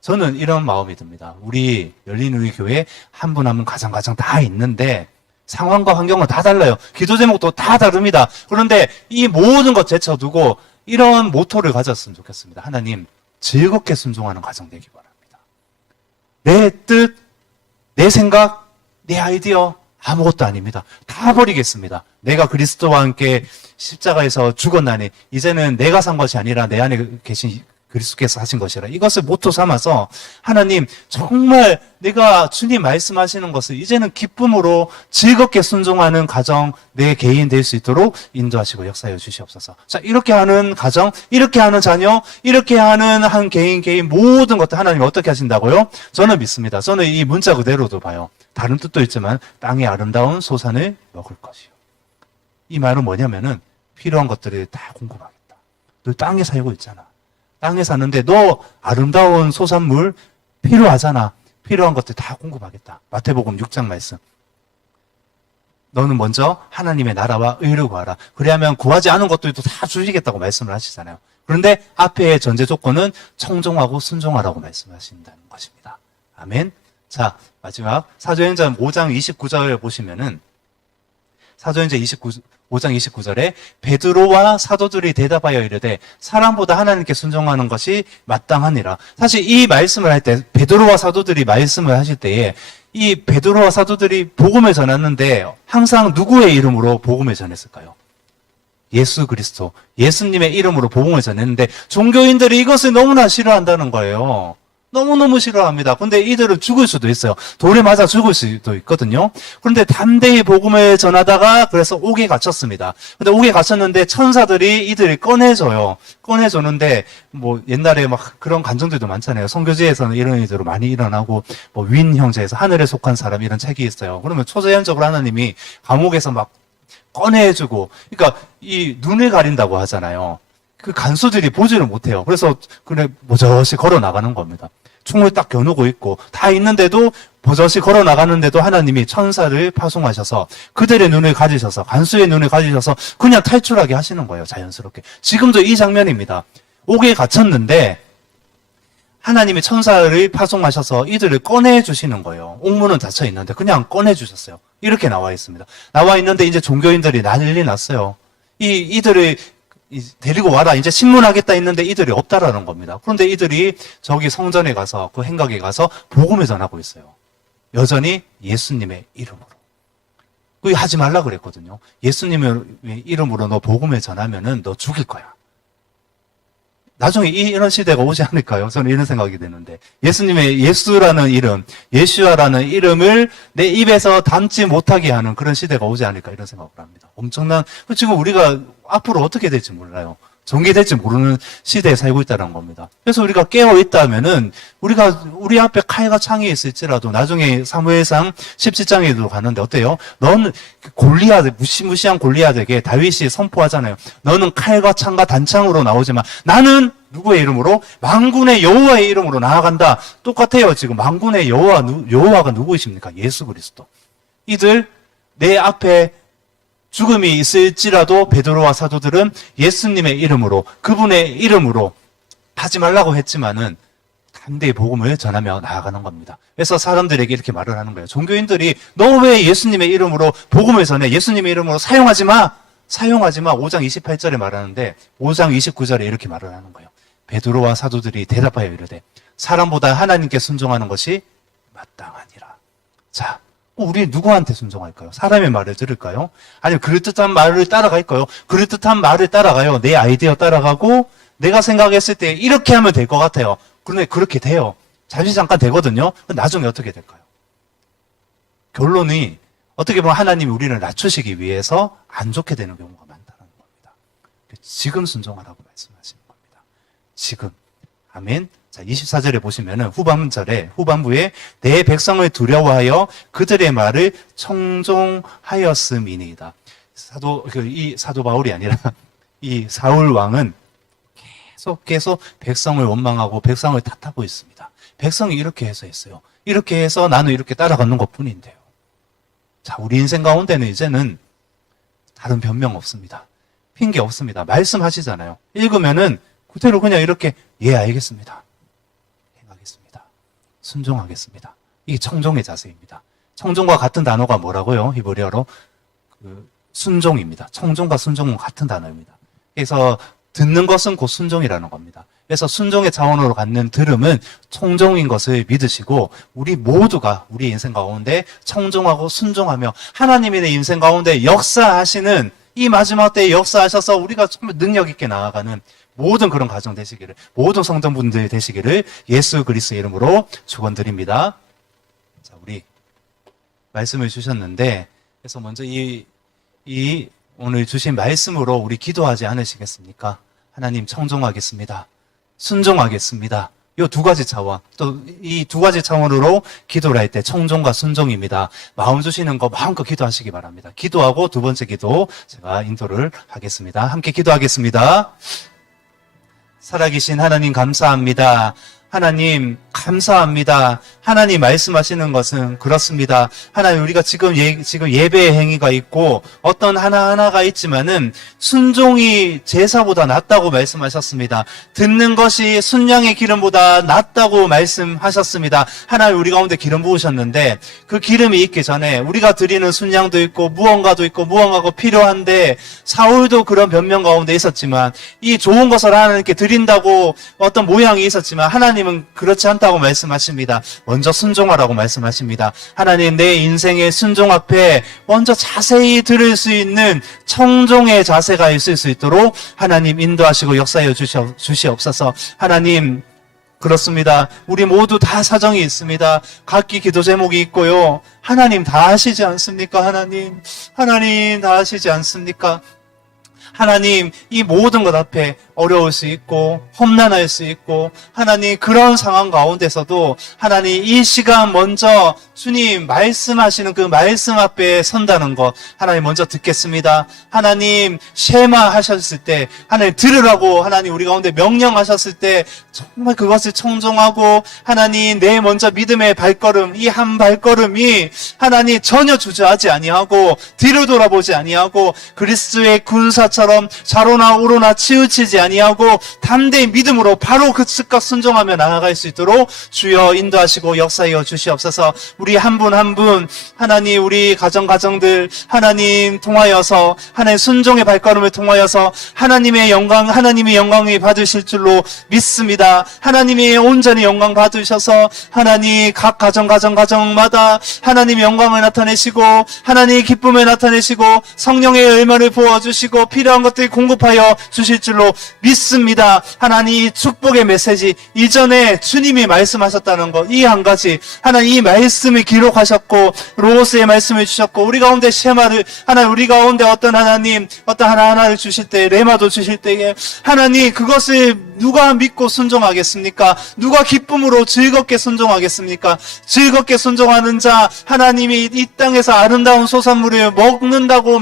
저는 이런 마음이 듭니다. 우리 열린우리 교회 한 분 한 분 가정 다 있는데 상황과 환경은 다 달라요. 기도 제목도 다 다릅니다. 그런데 이 모든 것 제쳐두고 이런 모토를 가졌으면 좋겠습니다. 하나님, 즐겁게 순종하는 가정 되기 바랍니다. 내 뜻, 내 생각, 내 아이디어 아무것도 아닙니다. 다 버리겠습니다. 내가 그리스도와 함께 십자가에서 죽었나니 이제는 내가 산 것이 아니라 내 안에 계신 그리스도께서 하신 것이라. 이것을 모토 삼아서 하나님, 정말 내가 주님 말씀하시는 것을 이제는 기쁨으로 즐겁게 순종하는 가정, 내 개인 될 수 있도록 인도하시고 역사해 주시옵소서. 자, 이렇게 하는 가정, 이렇게 하는 자녀, 이렇게 하는 한 개인 모든 것들 하나님 어떻게 하신다고요? 저는 믿습니다. 저는 이 문자 그대로도 봐요. 다른 뜻도 있지만 땅의 아름다운 소산을 먹을 것이요. 이 말은 뭐냐면은 필요한 것들을 다 공급하겠다. 너 땅에 살고 있잖아. 땅에 사는데 너 아름다운 소산물 필요하잖아. 필요한 것들 다 공급하겠다. 마태복음 6장 말씀. 너는 먼저 하나님의 나라와 의를 구하라. 그래야면 구하지 않은 것들도 다 주시겠다고 말씀을 하시잖아요. 그런데 앞에 전제 조건은 청종하고 순종하라고 말씀하신다는 것입니다. 아멘. 자, 마지막 사도행전 5장 29절 보시면은 사도행전 5장 29절에 베드로와 사도들이 대답하여 이르되 사람보다 하나님께 순종하는 것이 마땅하니라. 사실 이 말씀을 할 때 베드로와 사도들이 말씀을 하실 때에 이 베드로와 사도들이 복음을 전했는데 항상 누구의 이름으로 복음을 전했을까요? 예수 그리스도, 예수님의 이름으로 복음을 전했는데 종교인들이 이것을 너무나 싫어한다는 거예요. 너무너무 싫어합니다. 근데 이들은 죽을 수도 있어요. 돌에 맞아 죽을 수도 있거든요. 그런데 담대히 복음을 전하다가 그래서 옥에 갇혔습니다. 근데 옥에 갇혔는데 천사들이 이들을 꺼내줘요. 꺼내줬는데 뭐 옛날에 막 그런 간증들도 많잖아요. 선교지에서는 이런 일들이 많이 일어나고 뭐 윈 형제에서 하늘에 속한 사람 이런 책이 있어요. 그러면 초자연적으로 하나님이 감옥에서 막 꺼내주고, 그러니까 이 눈을 가린다고 하잖아요. 그 간수들이 보지를 못해요. 그래서 그냥 버젓이 걸어 나가는 겁니다. 총을 딱 겨누고 있고 다 있는데도 버젓이 걸어 나가는데도 하나님이 천사를 파송하셔서 그들의 눈을 가지셔서 간수의 눈을 가지셔서 그냥 탈출하게 하시는 거예요. 자연스럽게. 지금도 이 장면입니다. 옥에 갇혔는데 하나님이 천사를 파송하셔서 이들을 꺼내주시는 거예요. 옥문은 닫혀 있는데 그냥 꺼내주셨어요. 이렇게 나와 있습니다. 나와 있는데 이제 종교인들이 난리 났어요. 이들을 데리고 와라. 이제 신문하겠다 했는데 이들이 없다라는 겁니다. 그런데 이들이 저기 성전에 가서 그 행각에 가서 복음을 전하고 있어요. 여전히 예수님의 이름으로. 그거 하지 말라 그랬거든요. 예수님의 이름으로 너 복음을 전하면은 너 죽일 거야. 나중에 이런 시대가 오지 않을까요? 저는 이런 생각이 드는데 예수님의 예수라는 이름, 예수아라는 이름을 내 입에서 담지 못하게 하는 그런 시대가 오지 않을까 이런 생각을 합니다. 엄청난, 지금 우리가 앞으로 어떻게 될지 몰라요. 전개될지 모르는 시대에 살고 있다는 겁니다. 그래서 우리가 깨어있다면은 우리 앞에 칼과 창이 있을지라도 나중에 사무엘상 17장에도 가는데 어때요? 너는 골리앗, 무시무시한 골리앗에게 다윗이 선포하잖아요. 너는 칼과 창과 단창으로 나오지만 나는 누구의 이름으로? 만군의 여호와의 이름으로 나아간다. 똑같아요. 지금 만군의 여호와가 누구이십니까? 예수 그리스도. 이들 내 앞에 죽음이 있을지라도 베드로와 사도들은 예수님의 이름으로, 그분의 이름으로 하지 말라고 했지만은 담대히 복음을 전하며 나아가는 겁니다. 그래서 사람들에게 이렇게 말을 하는 거예요. 종교인들이 너 왜 예수님의 이름으로 복음을 전해? 예수님의 이름으로 사용하지 마. 5장 28절에 말하는데 5장 29절에 이렇게 말을 하는 거예요. 베드로와 사도들이 대답하여 이르되 사람보다 하나님께 순종하는 것이 마땅하니라. 자, 우리 누구한테 순종할까요? 사람의 말을 들을까요? 아니면 그럴듯한 말을 따라갈까요? 그럴듯한 말을 따라가요. 내 아이디어 따라가고 내가 생각했을 때 이렇게 하면 될 것 같아요. 그런데 그렇게 돼요. 잠시 잠깐 되거든요. 나중에 어떻게 될까요? 결론이 어떻게 보면 하나님이 우리를 낮추시기 위해서 안 좋게 되는 경우가 많다는 겁니다. 지금 순종하라고 말씀하시는 겁니다. 지금. 아멘. 자, 24절에 보시면은 후반부에 내 백성을 두려워하여 그들의 말을 청종하였음이니이다. 이 사도 바울이 아니라 이 사울 왕은 계속 백성을 원망하고 백성을 탓하고 있습니다. 백성이 이렇게 해서 했어요. 이렇게 해서 나는 이렇게 따라가는 것 뿐인데요. 자, 우리 인생 가운데는 이제는 다른 변명 없습니다. 핑계 없습니다. 말씀하시잖아요. 읽으면은 그대로 그냥 이렇게 예 알겠습니다. 행하겠습니다. 순종하겠습니다. 이게 청종의 자세입니다. 청종과 같은 단어가 뭐라고요? 히브리어로 순종입니다. 청종과 순종은 같은 단어입니다. 그래서 듣는 것은 곧 순종이라는 겁니다. 그래서 순종의 차원으로 갖는 들음은 청종인 것을 믿으시고 우리 모두가 우리 인생 가운데 청종하고 순종하며 하나님이 내 인생 가운데 역사하시는 이 마지막 때에 역사하셔서 우리가 정말 능력 있게 나아가는 모든 그런 가정 되시기를, 모든 성도분들 되시기를 예수 그리스도의 이름으로 축원드립니다. 자, 우리 말씀을 주셨는데 그래서 먼저 이 오늘 주신 말씀으로 우리 기도하지 않으시겠습니까? 하나님 청종하겠습니다. 순종하겠습니다. 이 두 가지 차원, 또 이 두 가지 차원으로 기도를 할 때 청종과 순종입니다. 마음 주시는 거 마음껏 기도하시기 바랍니다. 기도하고 두 번째 기도 제가 인도를 하겠습니다. 함께 기도하겠습니다. 살아계신 하나님 감사합니다. 하나님 감사합니다. 하나님 말씀하시는 것은 그렇습니다. 하나님 우리가 지금 예배의 행위가 있고 어떤 하나하나가 있지만은 순종이 제사보다 낫다고 말씀하셨습니다. 듣는 것이 순양의 기름보다 낫다고 말씀하셨습니다. 하나님 우리 가운데 기름 부으셨는데 그 기름이 있기 전에 우리가 드리는 순양도 있고 무언가가 필요한데 사울도 그런 변명 가운데 있었지만 이 좋은 것을 하나님께 드린다고 어떤 모양이 있었지만 하나님은 그렇지 않다고 말씀하십니다. 먼저 순종하라고 말씀하십니다. 하나님 내 인생의 순종 앞에 먼저 자세히 들을 수 있는 청종의 자세가 있을 수 있도록 하나님 인도하시고 역사하여 주시옵소서. 하나님 그렇습니다. 우리 모두 다 사정이 있습니다. 각기 기도 제목이 있고요. 하나님 다 아시지 않습니까? 하나님 다 아시지 않습니까? 하나님 이 모든 것 앞에 어려울 수 있고 험난할 수 있고 하나님 그런 상황 가운데서도 하나님 이 시간 먼저 주님 말씀하시는 그 말씀 앞에 선다는 것 하나님 먼저 듣겠습니다. 하나님 쉐마 하셨을 때 하나님 들으라고 하나님 우리 가운데 명령하셨을 때 정말 그것을 청종하고 하나님 내 먼저 믿음의 발걸음 이 한 발걸음이 하나님 전혀 주저하지 아니하고 뒤로 돌아보지 아니하고 그리스도의 군사처럼 좌로나 우로나 치우치지 아니하고 담대히 믿음으로 바로 그 즉각 순종하며 나아갈 수 있도록 주여 인도하시고 역사하여 주시옵소서. 우리 한 분 한 분 하나님 우리 가정들 하나님 통하여서 하나님 순종의 발걸음을 통하여서 하나님의 영광이 받으실 줄로 믿습니다. 하나님이 온전히 영광 받으셔서 하나님 각 가정마다 하나님의 영광을 나타내시고 하나님의 기쁨을 나타내시고 성령의 열매를 부어주시고 필요한 것들 공급하여 주실 줄로 믿습니다. 하나님 이 축복의 메시지 이전에 주님이 말씀하셨다는 것 이 한 가지 하나님 이 말씀을 기록하셨고 로고스의 말씀을 주셨고 우리 가운데 쉐마를 하나님 우리 가운데 어떤 하나하나를 주실 때 레마도 주실 때에 하나님 그것을 누가 믿고 순종하겠습니까? 누가 기쁨으로 즐겁게 순종하겠습니까? 즐겁게 순종하는 자 하나님이 이 땅에서 아름다운 소산물을 먹는다고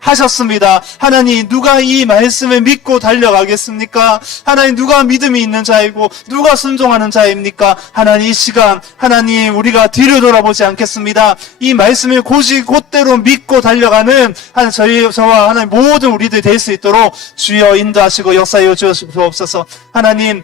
말씀하셨습니다. 하나님 누가 이 말씀을 믿고 달려가겠습니까? 하나님 누가 믿음이 있는 자이고 누가 순종하는 자입니까? 하나님 이 시간 하나님 우리가 뒤를 돌아보지 않겠습니다. 이 말씀을 곧대로 믿고 달려가는 저와 하나님 모든 우리들 될 수 있도록 주여 인도하시고 역사하여 주옵소서. 하나님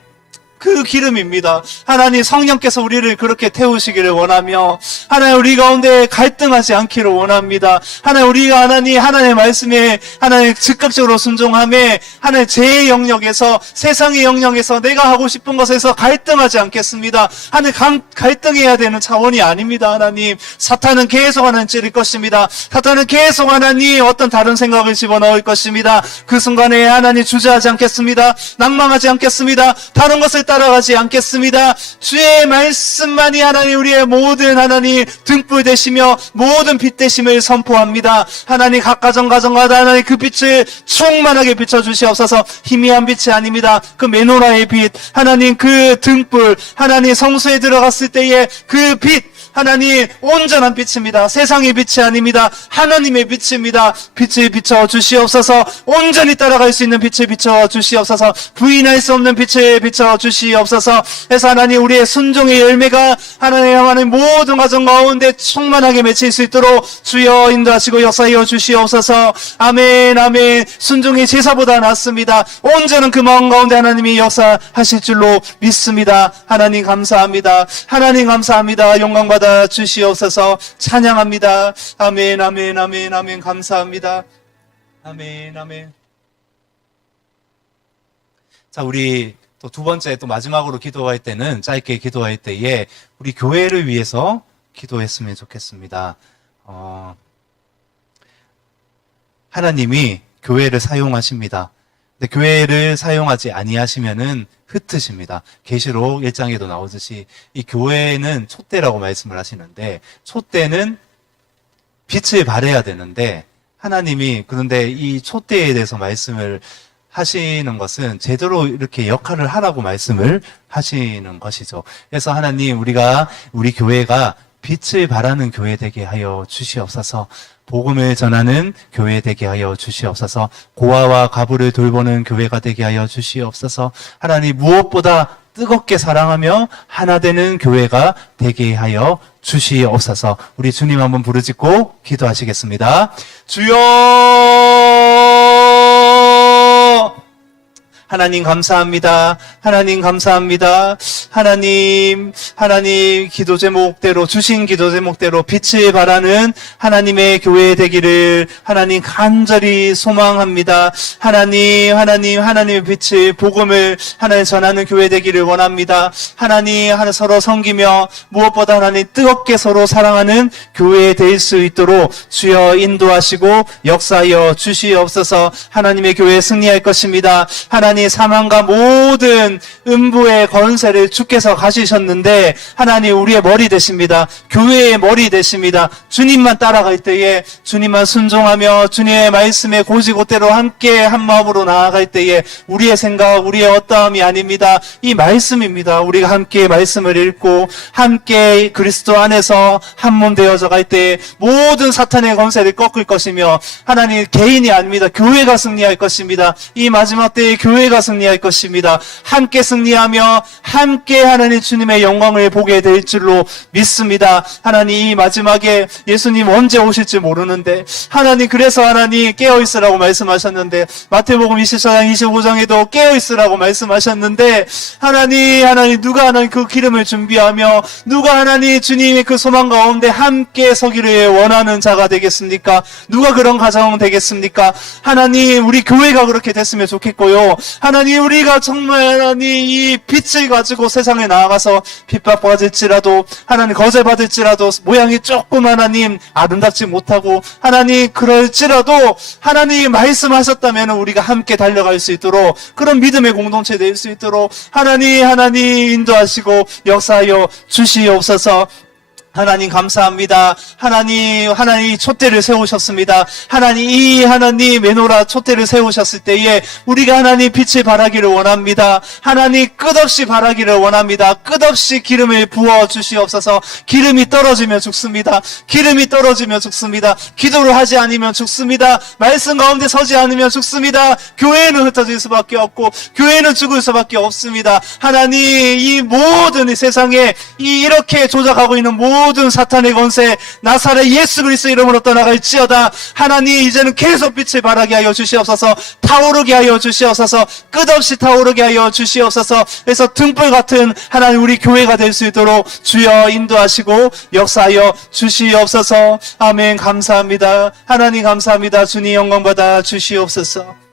그 기름입니다. 하나님 성령께서 우리를 그렇게 태우시기를 원하며 하나님 우리 가운데 갈등하지 않기를 원합니다. 하나님 우리가 하나님의 말씀에 하나님 즉각적으로 순종함에 하나님 제 영역에서 세상의 영역에서 내가 하고 싶은 것에서 갈등하지 않겠습니다. 하나님 갈등해야 되는 차원이 아닙니다. 하나님 사탄은 계속 하나님 찌를 것입니다. 사탄은 계속 하나님 어떤 다른 생각을 집어넣을 것입니다. 그 순간에 하나님 주저하지 않겠습니다. 낭망하지 않겠습니다. 다른 것을 따라가지 않겠습니다. 주의 말씀만이 하나님 우리의 모든 하나님 등불 되시며 모든 빛 되심을 선포합니다. 하나님 각 가정마다 하나님 그 빛을 충만하게 비춰주시옵소서. 희미한 빛이 아닙니다. 그 메노라의 빛 하나님 그 등불 하나님 성소에 들어갔을 때의 그 빛 하나님 온전한 빛입니다. 세상의 빛이 아닙니다. 하나님의 빛입니다. 빛을 비춰 주시옵소서. 온전히 따라갈 수 있는 빛을 비춰 주시옵소서. 부인할 수 없는 빛을 비춰 주시옵소서. 해서 하나님 우리의 순종의 열매가 하나님 모든 가정 가운데 충만하게 맺힐 수 있도록 주여 인도하시고 역사하여 주시옵소서. 아멘 아멘. 순종의 제사보다 낫습니다. 온전한 그 마음 가운데 하나님이 역사하실 줄로 믿습니다. 하나님 감사합니다. 하나님 감사합니다. 영광 받아 주시옵소서. 찬양합니다. 아멘 아멘 아멘 아멘. 감사합니다. 아멘 아멘. 자, 우리 또 두 번째 또 마지막으로 기도할 때는 짧게 기도할 때에 우리 교회를 위해서 기도했으면 좋겠습니다. 하나님이 교회를 사용하십니다. 근데 교회를 사용하지 아니하시면은 흩으십니다. 계시록 1장에도 나오듯이 이 교회는 촛대라고 말씀을 하시는데, 촛대는 빛을 발해야 되는데 하나님이 그런데 이 촛대에 대해서 말씀을 하시는 것은 제대로 이렇게 역할을 하라고 말씀을 하시는 것이죠. 그래서 하나님 우리 교회가 빛을 발하는 교회 되게 하여 주시옵소서. 복음을 전하는 교회 되게 하여 주시옵소서. 고아와 가부를 돌보는 교회가 되게 하여 주시옵소서. 하나님 무엇보다 뜨겁게 사랑하며 하나 되는 교회가 되게 하여 주시옵소서. 우리 주님 한번 부르짖고 기도하시겠습니다. 주여! 하나님 감사합니다. 하나님 감사합니다. 하나님 기도 제목대로 주신 기도 제목대로 빛을 발하는 하나님의 교회 되기를 하나님 간절히 소망합니다. 하나님의 빛을 복음을 하나님 전하는 교회 되기를 원합니다. 하나님 서로 섬기며 무엇보다 하나님 뜨겁게 서로 사랑하는 교회 될 수 있도록 주여 인도하시고 역사하여 주시옵소서. 하나님의 교회 승리할 것입니다. 하나님 사망과 모든 음부의 권세를 주께서 가지셨는데 하나님 우리의 머리 되십니다. 교회의 머리 되십니다. 주님만 따라갈 때에 주님만 순종하며 주님의 말씀에 고지고대로 함께 한 마음으로 나아갈 때에 우리의 생각, 우리의 어떠함이 아닙니다. 이 말씀입니다. 우리가 함께 말씀을 읽고 함께 그리스도 안에서 한 몸 되어져 갈 때에 모든 사탄의 권세를 꺾을 것이며 하나님 개인이 아닙니다. 교회가 승리할 것입니다. 이 마지막 때에 교회가 승리할 것입니다. 함께 승리하며 함께 하나님 주님의 영광을 보게 될 줄로 믿습니다. 하나님 이 마지막에 예수님 언제 오실지 모르는데 하나님 그래서 하나님 깨어있으라고 말씀하셨는데 마태복음 24장 25장에도 깨어있으라고 말씀하셨는데 하나님 누가 하나님 그 기름을 준비하며 누가 하나님 주님의 그 소망 가운데 함께 서기를 원하는 자가 되겠습니까? 누가 그런 가정 되겠습니까? 하나님 우리 교회가 그렇게 됐으면 좋겠고요. 하나님 우리가 정말 하나님 이 빛을 가지고 세상에 나아가서 핍박받을지라도 하나님 거절받을지라도 모양이 조금 하나님 아름답지 못하고 하나님 그럴지라도 하나님 말씀하셨다면 우리가 함께 달려갈 수 있도록 그런 믿음의 공동체 될 수 있도록 하나님 인도하시고 역사하여 주시옵소서. 하나님 감사합니다. 하나님 촛대를 세우셨습니다. 하나님 메노라 촛대를 세우셨을 때에 우리가 하나님 빛을 발하기를 원합니다. 하나님 끝없이 발하기를 원합니다. 끝없이 기름을 부어 주시옵소서. 기름이 떨어지면 죽습니다. 기름이 떨어지면 죽습니다. 기도를 하지 않으면 죽습니다. 말씀 가운데 서지 않으면 죽습니다. 교회는 흩어질 수밖에 없고 교회는 죽을 수밖에 없습니다. 하나님 이 모든 이 세상에 이렇게 조작하고 있는 모든 사탄의 권세 나사렛 예수 그리스도 이름으로 떠나갈지어다. 하나님 이제는 계속 빛을 발하게 하여 주시옵소서. 타오르게 하여 주시옵소서. 끝없이 타오르게 하여 주시옵소서. 그래서 등불 같은 하나님 우리 교회가 될 수 있도록 주여 인도하시고 역사하여 주시옵소서. 아멘. 감사합니다. 하나님 감사합니다. 주님 영광 받아 주시옵소서.